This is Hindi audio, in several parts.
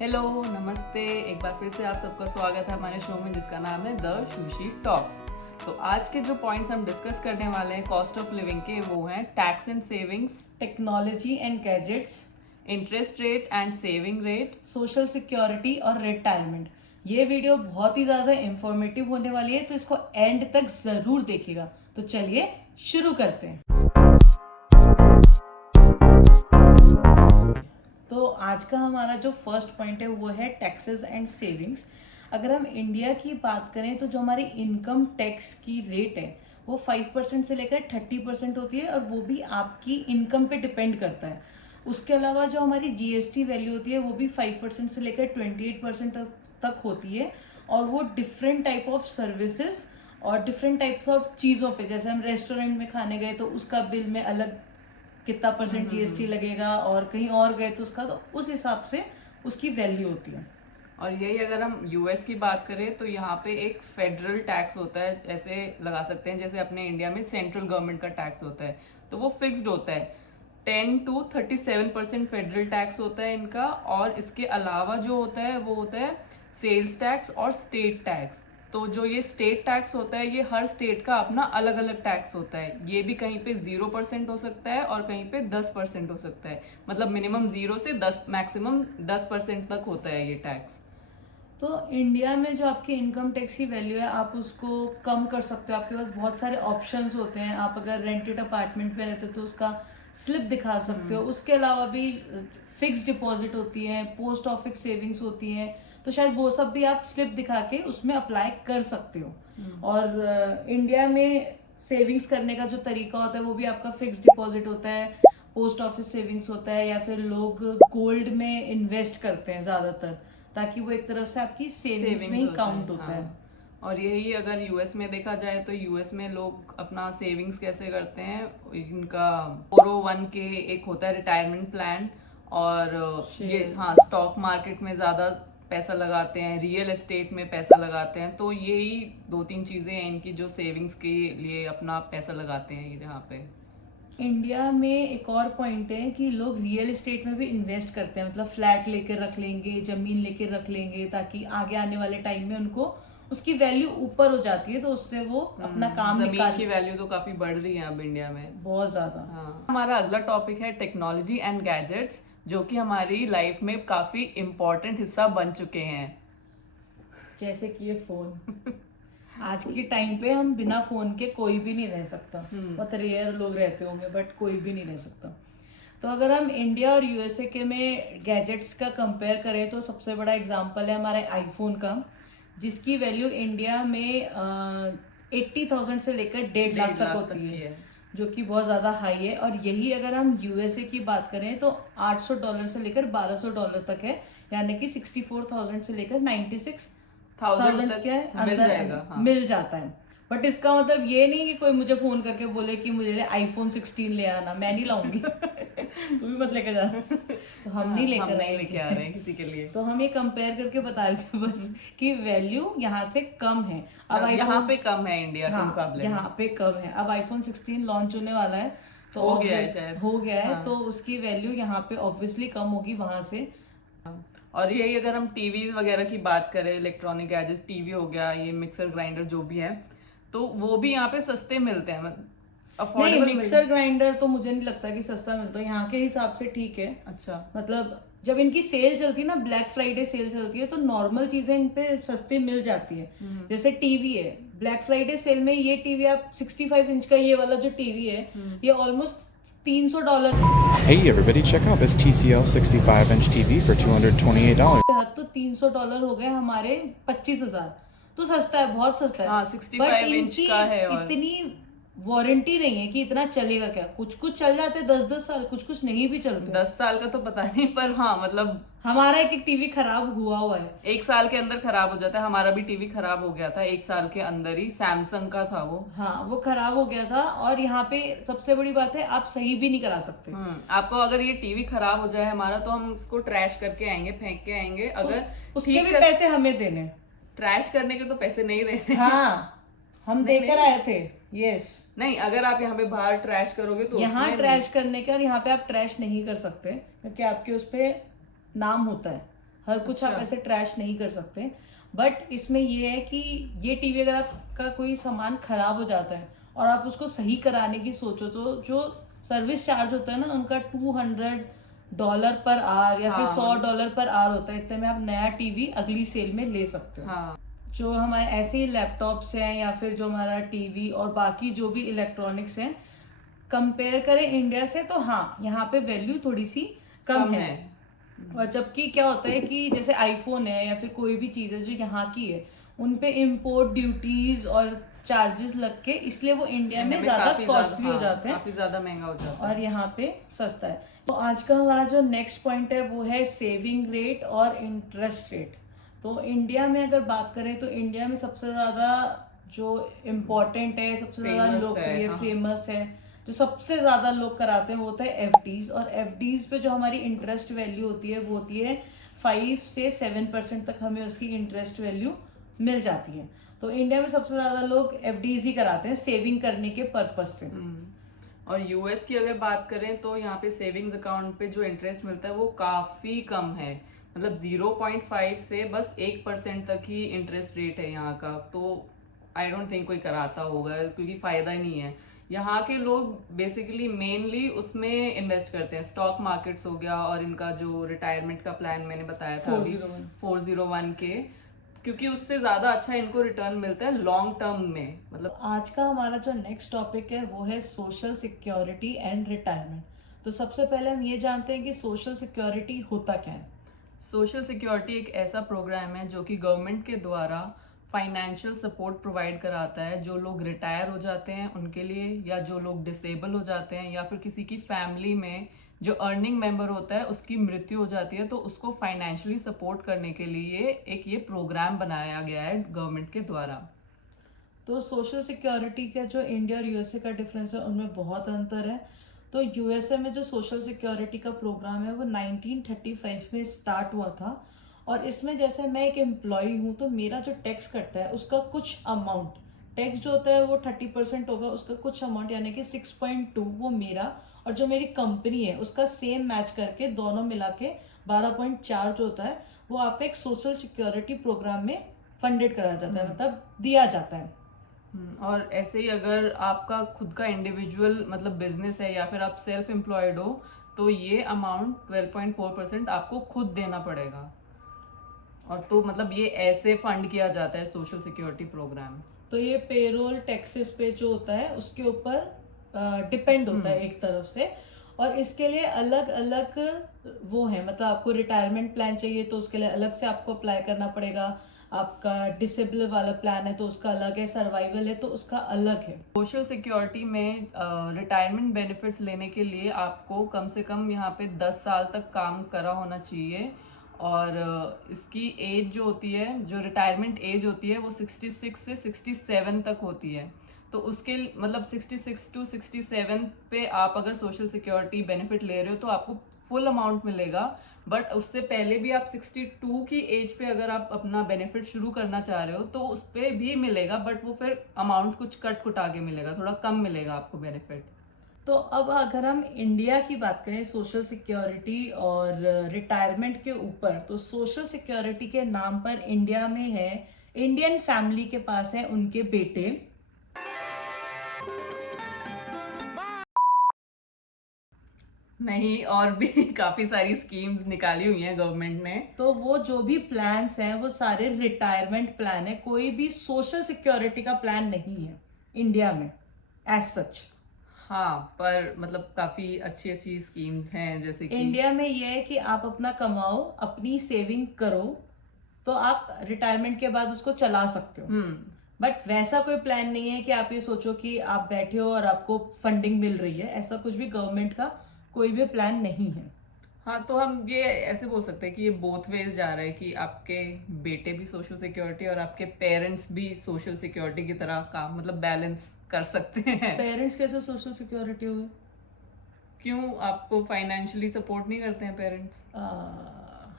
हेलो, नमस्ते। एक बार फिर से आप सबका स्वागत है हमारे शो में जिसका नाम है द सुशी टॉक्स। तो आज के जो पॉइंट्स हम डिस्कस करने वाले हैं कॉस्ट ऑफ लिविंग के, वो हैं tax and savings, technology and gadgets, interest rate and saving rate, social security और रिटायरमेंट। ये वीडियो बहुत ही ज़्यादा इंफॉर्मेटिव होने वाली है, तो इसको एंड तक ज़रूर देखिएगा। तो चलिए शुरू करते हैं। तो आज का हमारा जो फर्स्ट पॉइंट है वो है टैक्सेस एंड सेविंग्स। अगर हम इंडिया की बात करें तो जो हमारी इनकम टैक्स की रेट है वो 5% से लेकर 30% होती है, और वो भी आपकी इनकम पे डिपेंड करता है। उसके अलावा जो हमारी जीएसटी वैल्यू होती है वो भी 5% से लेकर 28% तक होती है, और वो डिफरेंट टाइप ऑफ सर्विसेज और डिफरेंट टाइप्स ऑफ चीज़ों पे, जैसे हम रेस्टोरेंट में खाने गए तो उसका बिल में अलग कितना परसेंट जीएसटी लगेगा, और कहीं और गए तो उसका, तो उस हिसाब से उसकी वैल्यू होती है। और यही अगर हम यूएस की बात करें तो यहाँ पे एक फेडरल टैक्स होता है, ऐसे लगा सकते हैं जैसे अपने इंडिया में सेंट्रल गवर्नमेंट का टैक्स होता है, तो वो फिक्स्ड होता है। 10 to 37% फेडरल टैक्स होता है इनका, और इसके अलावा जो होता है वो होता है सेल्स टैक्स और स्टेट टैक्स। तो जो ये स्टेट टैक्स होता है ये हर स्टेट का अपना अलग अलग टैक्स होता है। ये भी कहीं पे 0% हो सकता है और कहीं पे 10% हो सकता है। मतलब मिनिमम 0 से 10, मैक्सिमम 10% तक होता है ये टैक्स। तो इंडिया में जो आपकी इनकम टैक्स की वैल्यू है आप उसको कम कर सकते हो। आपके पास बहुत सारे ऑप्शंस होते हैं। आप अगर रेंटेड अपार्टमेंट में रहते हो तो उसका स्लिप दिखा सकते हो। उसके अलावा भी फिक्स डिपॉजिट होती है, पोस्ट ऑफिस सेविंग्स होती हैं, तो शायद वो सब भी आप स्लिप दिखा के उसमें अप्लाई कर सकते हो। और इंडिया में सेविंग्स करने का जो तरीका होता है वो भी आपका फिक्स डिपॉजिट होता है, पोस्ट ऑफिस सेविंग्स होता है, या फिर लोग गोल्ड में इन्वेस्ट करते हैं ज़्यादातर, ताकि वो एक तरफ से आपकी सेविंग्स में ही काउंट होता है। और यही अगर यूएस में देखा जाए तो यूएस में लोग अपना सेविंग्स कैसे करते हैं, इनका 401k एक होता है रिटायरमेंट प्लान, और ये स्टॉक मार्केट में ज़्यादा पैसा लगाते हैं, रियल एस्टेट में पैसा लगाते हैं। तो यही 2-3 चीज़ें हैं इनकी जो सेविंग्स के लिए अपना पैसा लगाते हैं ये यहाँ पे। इंडिया में एक और पॉइंट है कि लोग रियल एस्टेट में भी इन्वेस्ट करते हैं। मतलब फ्लैट लेकर रख लेंगे, जमीन लेकर रख लेंगे, ताकि आगे आने वाले टाइम में उनको उसकी वैल्यू ऊपर हो जाती है, तो उससे वो अपना काम जमीन की वैल्यू तो काफी बढ़ रही है अब इंडिया में, बहुत ज्यादा। हमारा अगला टॉपिक है टेक्नोलॉजी एंड गैजेट्स, जो कि हमारी लाइफ में काफी इम्पोर्टेंट हिस्सा बन चुके हैं। जैसे कि ये फोन आज के टाइम पे हम बिना फोन के कोई भी नहीं रह सकता। बहुत रेयर लोग रहते होंगे, बट कोई भी नहीं रह सकता। तो अगर हम इंडिया और यूएसए के में गैजेट्स का कंपेयर करें तो सबसे बड़ा एग्जांपल है हमारे आईफोन का, जिसकी वैल्यू इंडिया में 80,000 से लेकर 1.5 लाख तक होती है, जो कि बहुत ज़्यादा हाई है। और यही अगर हम यूएसए की बात करें तो $800 से लेकर $1,200 तक है, यानी कि 64,000 से लेकर 96,000 के अंदर मिल जाता है। बट इसका मतलब ये नहीं कि कोई मुझे फोन करके बोले कि मुझे आईफोन 16 ले आना, मैं नहीं लाऊंगी। तू भी मत लेकर जा। तो हम नहीं लेके आ रहे हैं किसी के लिए। तो हम ये कंपेयर करके बता रहे थे बस कि वैल्यू यहाँ से कम है। अब यहाँ पे कम है इंडिया के मुकाबले, यहाँ पे कम है। अब आईफोन 16 लॉन्च होने वाला है, तो हो गया है शायद, हो गया है। तो उसकी वैल्यू यहाँ पे ऑब्वियसली कम होगी वहां से। और यही अगर हम टीवी वगैरह की बात करें, इलेक्ट्रॉनिक गैजेट्स, टीवी हो गया, ये मिक्सर ग्राइंडर जो भी है, तो वो भी यहाँ पे सस्ते मिलते हैं। नहीं, मिक्सर ग्राइंडर तो मुझे नहीं लगता कि सस्ता मिलता है यहाँ के हिसाब से। ठीक है, अच्छा, मतलब जब इनकी सेल चलती है ना, ब्लैक फ्राइडे सेल चलती है, तो नॉर्मल चीजें इन पे सस्ती मिल जाती है। जैसे टीवी है, ब्लैक फ्राइडे सेल में ये टीवी आप 65 इंच का, ये वाला जो टीवी है ये almost $300। Hey everybody, check out this TCL 65-inch TV for $228. तो $300 हो गए हमारे 25,000। तो सस्ता है, बहुत सस्ता है। हाँ, 65 इंच का है। और इतनी वारंटी नहीं है कि इतना चलेगा क्या। कुछ कुछ चल जाते हैं 10-10 साल, कुछ कुछ नहीं भी चलते। 10 साल का तो पता नहीं, पर हाँ मतलब हमारा एक टीवी खराब हुआ है, 1 साल के अंदर खराब हो जाता है। हमारा भी टीवी खराब हो गया था 1 साल के अंदर ही, सैमसंग का था वो। हाँ, वो खराब हो गया था। और यहाँ पे सबसे बड़ी बात है, आप सही भी नहीं करा सकते। आपको अगर ये टीवी खराब हो जाए हमारा, तो हम उसको ट्रैश करके आएंगे, फेंक के आएंगे। अगर उसके भी पैसे हमें देने, ट्रैश करने के तो पैसे नहीं देने। हाँ, हम देकर आए थे। यस, नहीं, अगर आप यहाँ पे बाहर ट्रैश करोगे तो यहाँ ट्रैश करने के, और यहाँ पे आप ट्रैश नहीं कर सकते क्योंकि आपके उस पे नाम होता है। हर कुछ आप अच्छा। ऐसे ट्रैश नहीं कर सकते। बट इसमें ये है कि ये टीवी अगर आपका कोई सामान खराब हो जाता है और आप उसको सही कराने की सोचो, तो जो सर्विस चार्ज होता है ना उनका $200 पर आवर या फिर हाँ, $100 पर आवर होता है। इतने में आप नया टीवी अगली सेल में ले सकते हो। हाँ, जो हमारे ऐसे ही लैपटॉप्स हैं या फिर जो हमारा टीवी और बाकी जो भी इलेक्ट्रॉनिक्स हैं, कंपेयर करें इंडिया से तो हाँ, यहाँ पे वैल्यू थोड़ी सी कम है। और जबकि क्या होता है कि जैसे आईफोन है या फिर कोई भी चीज़ है जो यहाँ की है, उन पे इम्पोर्ट ड्यूटीज और चार्जेस लग के इसलिए वो इंडिया में ज़्यादा काफी कॉस्टली हो हाँ, जाते हैं काफी ज्यादा महंगा हो जाता है। और यहाँ पे सस्ता है। तो आज का हमारा जो नेक्स्ट पॉइंट है वो है सेविंग रेट और इंटरेस्ट रेट। तो इंडिया में अगर बात करें तो इंडिया में सबसे ज़्यादा जो इम्पोर्टेंट है, सबसे ज़्यादा Famous है, लोकप्रिय, हाँ। फेमस है, जो सबसे ज़्यादा लोग कराते हैं वो होता है एफडीज। और एफडीज पे जो हमारी इंटरेस्ट वैल्यू होती है वो होती है 5 से 7% तक हमें उसकी इंटरेस्ट वैल्यू मिल जाती है। तो इंडिया में सबसे ज़्यादा लोग एफडीज ही कराते हैं सेविंग करने के पर्पज से। और यूएस की अगर बात करें तो यहाँ पे सेविंग्स अकाउंट पे जो इंटरेस्ट मिलता है वो काफी कम है। मतलब 0.5 से बस 1% तक ही इंटरेस्ट रेट है यहाँ का। तो आई डोंट थिंक कोई कराता होगा क्योंकि फायदा ही नहीं है। यहाँ के लोग बेसिकली मेनली उसमें इन्वेस्ट करते हैं, स्टॉक मार्केट्स हो गया और इनका जो रिटायरमेंट का प्लान मैंने बताया था अभी 401 के, क्योंकि उससे ज्यादा अच्छा इनको रिटर्न मिलता है लॉन्ग टर्म में। मतलब आज का हमारा जो नेक्स्ट टॉपिक है वो है सोशल सिक्योरिटी एंड रिटायरमेंट। तो सबसे पहले हम ये जानते हैं कि सोशल सिक्योरिटी होता क्या है। सोशल सिक्योरिटी एक ऐसा प्रोग्राम है जो कि गवर्नमेंट के द्वारा फाइनेंशियल सपोर्ट प्रोवाइड कराता है जो लोग रिटायर हो जाते हैं उनके लिए, या जो लोग डिसेबल हो जाते हैं, या फिर किसी की फैमिली में जो अर्निंग मेंबर होता है उसकी मृत्यु हो जाती है, तो उसको फाइनेंशियली सपोर्ट करने के लिए एक ये प्रोग्राम बनाया गया है गवर्नमेंट के द्वारा। तो सोशल सिक्योरिटी का जो इंडिया और यूएसए का डिफरेंस है उनमें बहुत अंतर है। तो यूएसए में जो सोशल सिक्योरिटी का प्रोग्राम है वो 1935 में स्टार्ट हुआ था। और इसमें जैसे मैं एक एम्प्लॉई हूँ तो मेरा जो टैक्स कटता है उसका कुछ अमाउंट, टैक्स जो होता है वो 30% होगा, उसका कुछ अमाउंट यानी कि 6.2 वो मेरा, और जो मेरी कंपनी है उसका सेम मैच करके दोनों मिला के 12.4 जो होता है वो आपका एक सोशल सिक्योरिटी प्रोग्राम में फंडेड कराया जाता है, मतलब दिया जाता है। और ऐसे ही अगर आपका खुद का इंडिविजुअल मतलब बिजनेस है या फिर आप सेल्फ एम्प्लॉयड हो तो ये अमाउंट 12.4% आपको खुद देना पड़ेगा। और तो मतलब ये ऐसे फंड किया जाता है सोशल सिक्योरिटी प्रोग्राम। तो ये पेरोल टैक्सेस पे जो होता है उसके ऊपर डिपेंड होता है एक तरफ से। और इसके लिए अलग अलग वो है, मतलब आपको रिटायरमेंट प्लान चाहिए तो उसके लिए अलग से आपको अप्लाई करना पड़ेगा, आपका डिसेबल वाला प्लान है तो उसका अलग है, सर्वाइवल है तो उसका अलग है। सोशल सिक्योरिटी में रिटायरमेंट बेनिफिट्स लेने के लिए आपको कम से कम यहाँ पे 10 साल तक काम करा होना चाहिए। और इसकी एज जो होती है, जो रिटायरमेंट एज होती है वो 66 से 67 तक होती है। तो उसके मतलब 66 टू 67 पे आप अगर सोशल सिक्योरिटी बेनिफिट ले रहे हो तो आपको फुल अमाउंट मिलेगा। बट उससे पहले भी आप 62 की एज पे अगर आप अपना बेनिफिट शुरू करना चाह रहे हो तो उस पर भी मिलेगा, बट वो फिर अमाउंट कुछ कट कुटा के मिलेगा, थोड़ा कम मिलेगा आपको बेनिफिट। तो अब अगर हम इंडिया की बात करें सोशल सिक्योरिटी और रिटायरमेंट के ऊपर, तो सोशल सिक्योरिटी के नाम पर इंडिया में है, इंडियन फैमिली के पास है उनके बेटे, नहीं, और भी काफी सारी स्कीम्स निकाली हुई हैं गवर्नमेंट ने। तो वो जो भी प्लान्स हैं वो सारे रिटायरमेंट प्लान है, कोई भी सोशल सिक्योरिटी का प्लान नहीं है इंडिया में एज सच। हाँ, पर मतलब काफी अच्छी अच्छी स्कीम्स हैं जैसे कि इंडिया में ये है कि आप अपना कमाओ, अपनी सेविंग करो, तो आप रिटायरमेंट के बाद उसको चला सकते हो। बट वैसा कोई प्लान नहीं है कि आप ये सोचो कि आप बैठे हो और आपको फंडिंग मिल रही है, ऐसा कुछ भी गवर्नमेंट का कोई भी प्लान नहीं है। हाँ, तो हम ये ऐसे बोल सकते हैं कि ये बोथ वेज जा रहा है कि आपके बेटे भी सोशल सिक्योरिटी और आपके पेरेंट्स भी सोशल सिक्योरिटी की तरह काम मतलब बैलेंस कर सकते हैं। पेरेंट्स कैसे सोशल सिक्योरिटी हुए? क्यों, आपको फाइनेंशियली सपोर्ट नहीं करते हैं पेरेंट्स?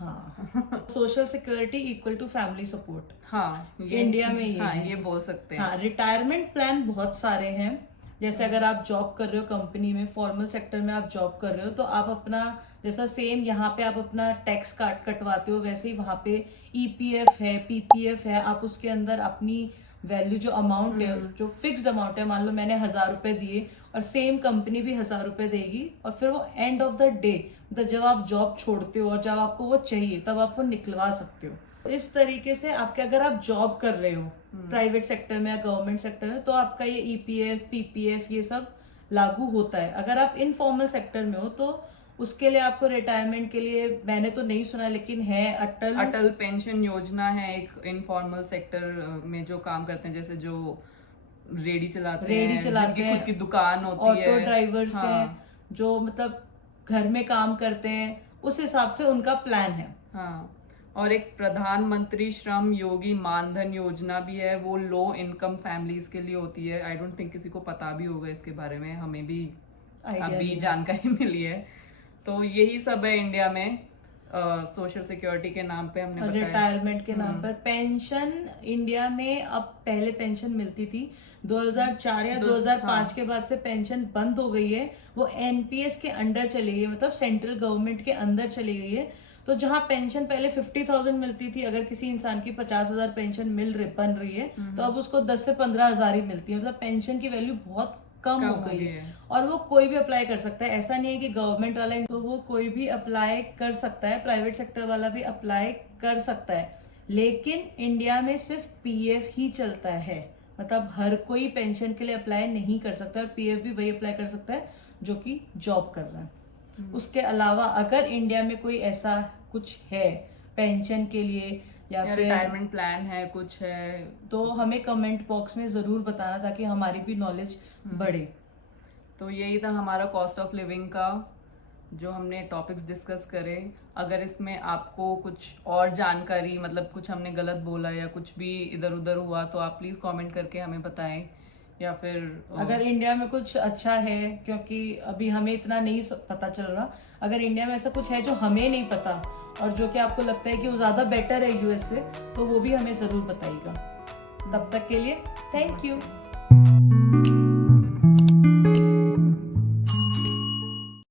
हाँ, social security equal to family support. हाँ, ये इंडिया में ये हाँ है। ये बोल सकते हैं। हाँ, रिटायरमेंट प्लान बहुत सारे हैं, जैसे अगर आप जॉब कर रहे हो कंपनी में, फॉर्मल सेक्टर में आप जॉब कर रहे हो, तो आप अपना जैसा सेम यहाँ पे आप अपना टैक्स कटवाते हो, वैसे ही वहाँ पे EPF है, PPF है, आप उसके अंदर अपनी वैल्यू जो अमाउंट है, जो फिक्स्ड अमाउंट है, मान लो मैंने 1000 रुपए दिए और सेम कंपनी भी 1000 रुपए देगी, और फिर वो एंड ऑफ द डे, मतलब जब आप जॉब छोड़ते हो और जब आपको वो चाहिए तब आप वो निकलवा सकते हो। इस तरीके से आपके, अगर आप जॉब कर रहे हो प्राइवेट सेक्टर में या गवर्नमेंट सेक्टर में, तो आपका ये EPF PPF ये सब लागू होता है। अगर आप इनफॉर्मल सेक्टर में हो तो उसके लिए आपको रिटायरमेंट के लिए, मैंने तो नहीं सुना लेकिन है, अटल पेंशन योजना है एक इनफॉर्मल सेक्टर में जो काम करते हैं, जैसे जो रेडी चलाते हैं, जिनकी खुद की दुकान होती है, ऑटो ड्राइवर्स हाँ। हैं जो मतलब घर में काम करते हैं, उस हिसाब से उनका प्लान है। हाँ, और एक प्रधानमंत्री श्रम योगी मानधन योजना भी है, वो लो इनकम फैमिलीज के लिए होती है। आई डोंट थिंक किसी को पता भी होगा इसके बारे में, हमें भी अभी जानकारी मिली है। तो यही सब है इंडिया में सोशल सिक्योरिटी के नाम पे हमने बताया। रिटायरमेंट के नाम पर पेंशन इंडिया में, अब पहले पेंशन मिलती थी 2004 या 2005 के बाद से पेंशन बंद हो गई है, वो NPS के अंडर चली गई है, मतलब सेंट्रल गवर्नमेंट के अंदर चली गई है। तो जहाँ पेंशन पहले 50,000 मिलती थी, अगर किसी इंसान की 50,000 पेंशन बन रही है, तो अब उसको 10 से 15,000 ही मिलती है, मतलब पेंशन की वैल्यू बहुत कम हो गई है। और वो कोई भी अप्लाई कर सकता है, ऐसा नहीं है कि गवर्नमेंट वाला, तो वो कोई भी अप्लाई कर सकता है, प्राइवेट सेक्टर वाला भी अप्लाई कर सकता है। लेकिन इंडिया में सिर्फ PF ही चलता है, मतलब हर कोई पेंशन के लिए अप्लाई नहीं कर सकता, और PF भी वही अप्लाई कर सकता है जो कि जॉब कर रहा है। उसके अलावा अगर इंडिया में कोई ऐसा कुछ है पेंशन के लिए या फिर रिटायरमेंट प्लान है, कुछ है, तो हमें कमेंट बॉक्स में ज़रूर बताना, ताकि हमारी भी नॉलेज बढ़े। तो यही था हमारा कॉस्ट ऑफ लिविंग का जो हमने टॉपिक्स डिस्कस करे। अगर इसमें आपको कुछ और जानकारी, मतलब कुछ हमने गलत बोला या कुछ भी इधर उधर हुआ, तो आप प्लीज़ कमेंट करके हमें बताएं, या फिर अगर इंडिया में कुछ अच्छा है, क्योंकि अभी हमें इतना नहीं पता चल रहा, अगर इंडिया में ऐसा कुछ है जो हमें नहीं पता और जो कि आपको लगता है कि वो ज़्यादा बेटर है US से, तो वो भी हमें ज़रूर बताइएगा। तब तक के लिए थैंक यू।